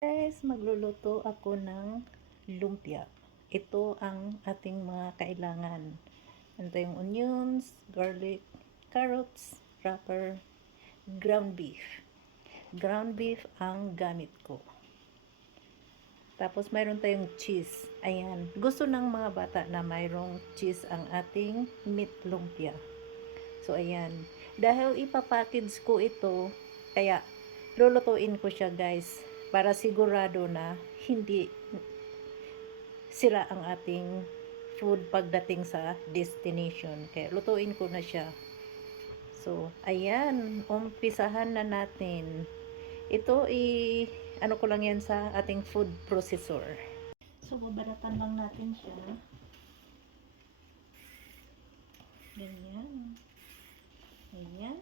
Guys, magluluto ako ng lumpia. Ito ang ating mga kailangan. Ito yung onions, garlic, carrots, wrapper, ground beef. Ground beef ang gamit ko. Tapos mayroon tayong cheese. Ayan. Gusto ng mga bata na mayroong cheese ang ating meat lumpia. So ayan. Dahil ipapackage ko ito, kaya lulutuin ko siya guys para sigurado na hindi sira ang ating food pagdating sa destination. Kaya lutuin ko na siya. So, ayan, umpisahan na natin. Ito i ano ko lang yan sa ating food processor. So, babalatan lang natin siya. Ganyan. Ayan.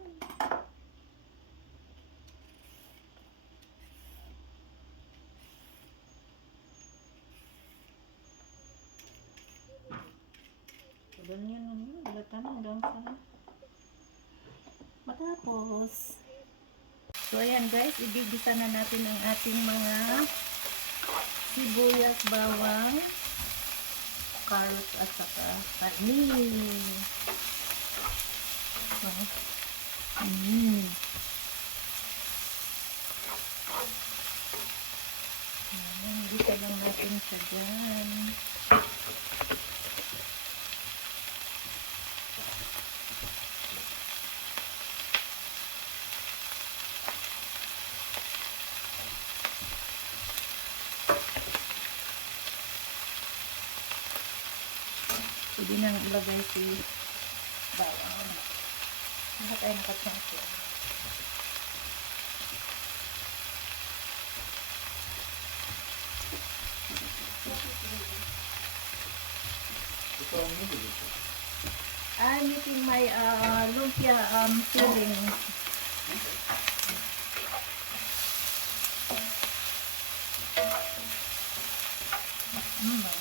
So, ganyan lang yun. Balatan hanggang sa matapos. So, ayan guys, igigisa na natin ang ating mga sibuyas, bawang, carrots at saka panis. Oh. Mm. Ayan, gisa lang natin siya dyan. Pwede na ilagay si bawang. Lahat ay nakachangkyo. I'm making my uh, lumpia um, filling. Mm,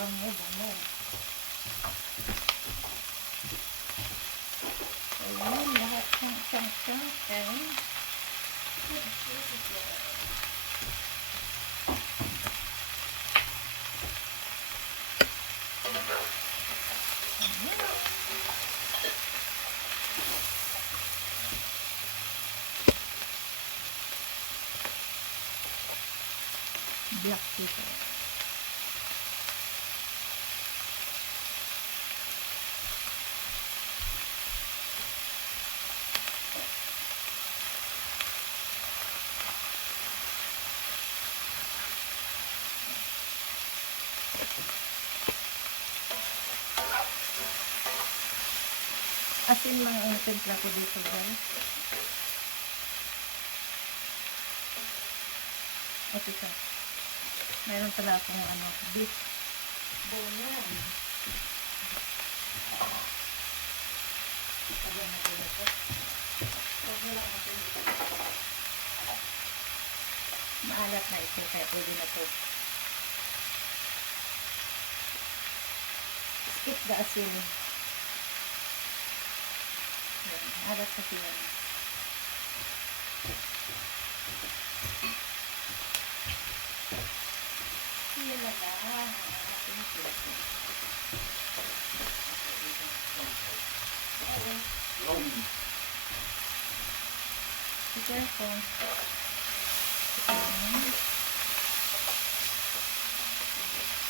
bango, bango. Ayan, lahat ng sangkang. Black pepper. Asin lang ang timpla ko dito guys. Ito siya. Mayroon pala akong ano, beef. Bonan. Lagyan natin ito. Lagyan lang natin ito. Maalat na ito kaya pwede na ito. Skip the asin. Yan, Maalat kasi yan. Yan na lang. Be careful.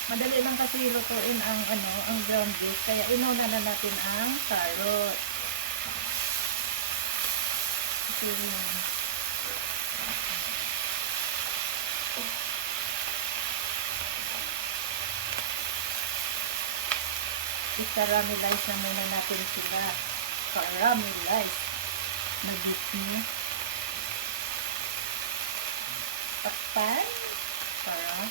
Madali lang kasi lutuin ang ano, ang ground beef kaya inuna na natin ang carrot. Ito I-caramelize na muna natin sila. Caramelize. Nagit niyo. Takpan. Para.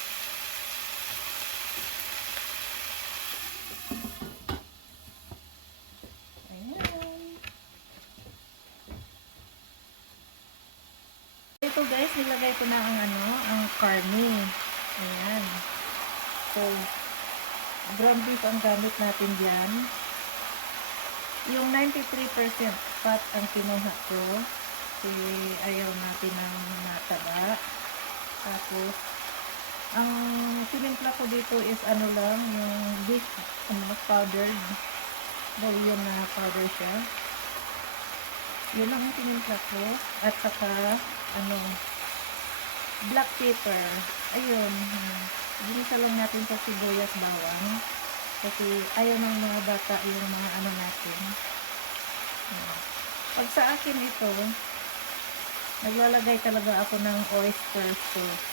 Ayan. Ito guys, nilagay ko na ang ano, ang karne. Ayan. So, ground beef ang gamit natin dyan. Yung 93% fat ang kinuha ko. Kasi ayaw natin ng mataba. Tapos, ang tinimpla ko dito is ano lang, yung beef ano, powdered. Bouillon na powder siya. Yun lang ang tinimpla ko. At saka, ano, black pepper. Ayun. Ginisa natin sa sibuyas bawang. Kasi ayaw ng mga bata yung mga ano natin. Pag sa akin ito, naglalagay talaga ako ng oyster sauce.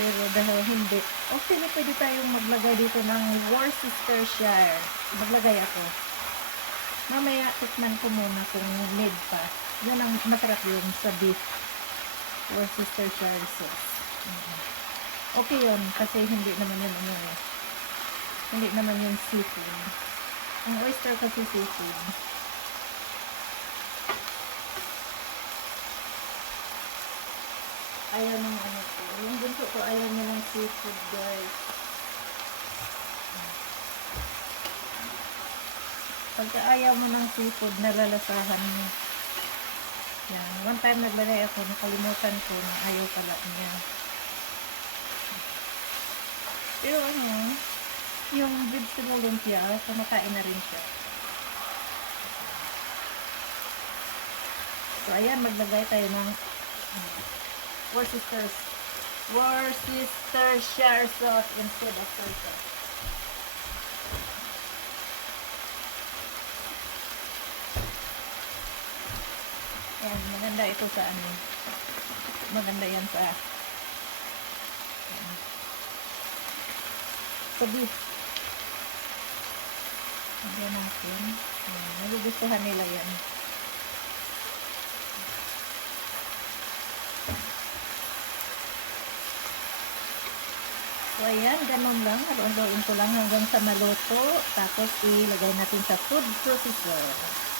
Pero dahil hindi, okay na pwede tayong maglagay dito ng Worcestershire. Maglagay ako. Mamaya tikman ko muna kung made pa. Yan ang masarap yun sa beef. Worcestershire sauce. Mhm. Okay yun kasi hindi naman yun ano eh. Hindi naman yun seafood. Ang oyster kasi seafood. Ayaw ng ano ko. Yung bunso ko ayaw niya ng seafood guys. Pagka ayaw mo ng seafood, nalalasahan mo. Yan. One time naglagay ako, nakalimutan ko na ayaw pala niya. Pero ano, yung vegetable lumpia, kumakain na rin siya. So, ayan, maglagay tayo ng uh, Worcester Worcestershire sauce instead of soy sauce. Ayan, maganda ito sa ano. Maganda yan sa ayan. sa beef. Lagyan natin. Ayan, nagugustuhan nila yan. So, ayan, ganun lang. Haluin ko lang hanggang sa maluto. Tapos, ilagay natin sa food processor.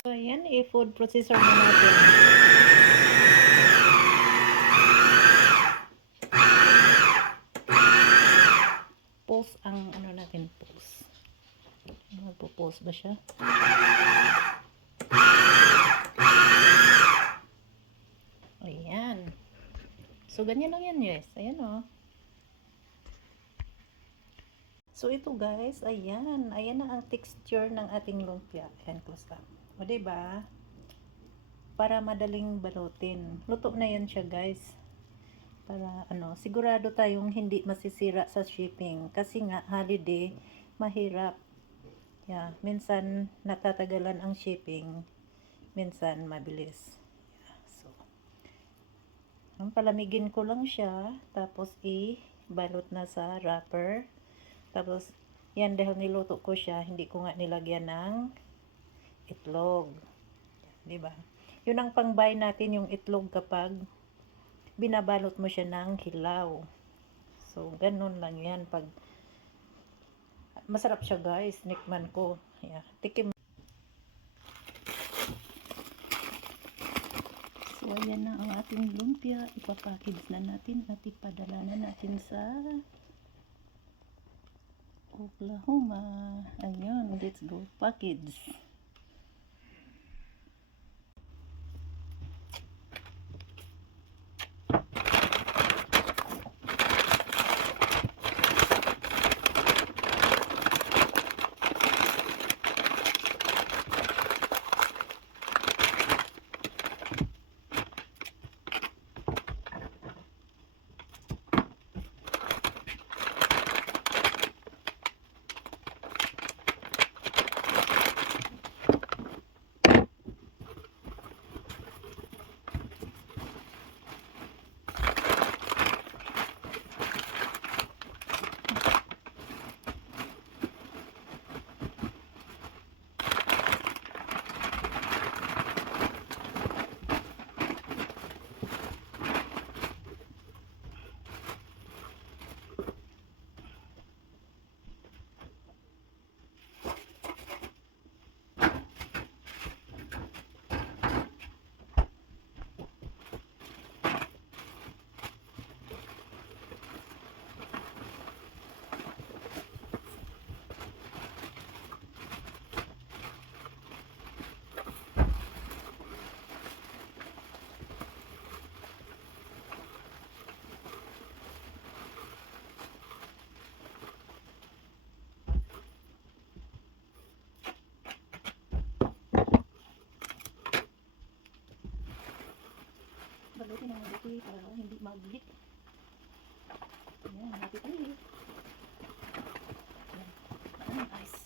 So, ayan, i-food processor na natin. Pulse ang ano natin, pulse. Magpo-pulse ba siya? Ayan. So, ganyan lang yan, yes. Ayan, oh. So, ito guys, ayan. Ayan na ang texture ng ating lumpia. Ayan, close lang. O, diba? Para madaling balutin. Luto na yan siya, guys. Para, ano, sigurado tayong hindi masisira sa shipping. Kasi nga, holiday, mahirap. Yeah, minsan natatagalan ang shipping. Minsan mabilis. Yeah, so, ang palamigin ko lang siya. Tapos, i-balot na sa wrapper. Tapos, yan dahil niluto ko siya, hindi ko nga nilagyan ng itlog. Di ba? Yun ang pangbay natin yung itlog kapag binabalot mo siya ng hilaw. So, ganun lang yan. Pag masarap siya guys, nikman ko. Yeah, tikim. So, ayan na ang ating lumpia. Ipapackage na natin at ipadala na natin sa Oklahoma. Ayun, let's go package. balutin ng mabuti para hindi maglit. Ayan, happy tree. Ayan, ice.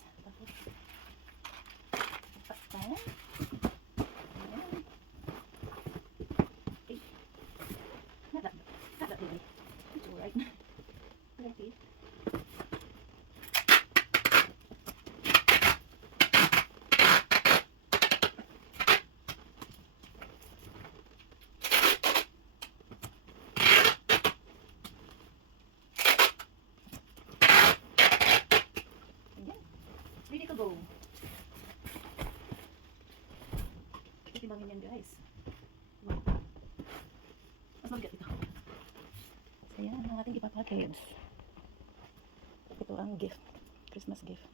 Titibangin yan guys. Wow. Mas mabigat ito. So yan ang ating ipapackage. Ito ang gift. Christmas gift.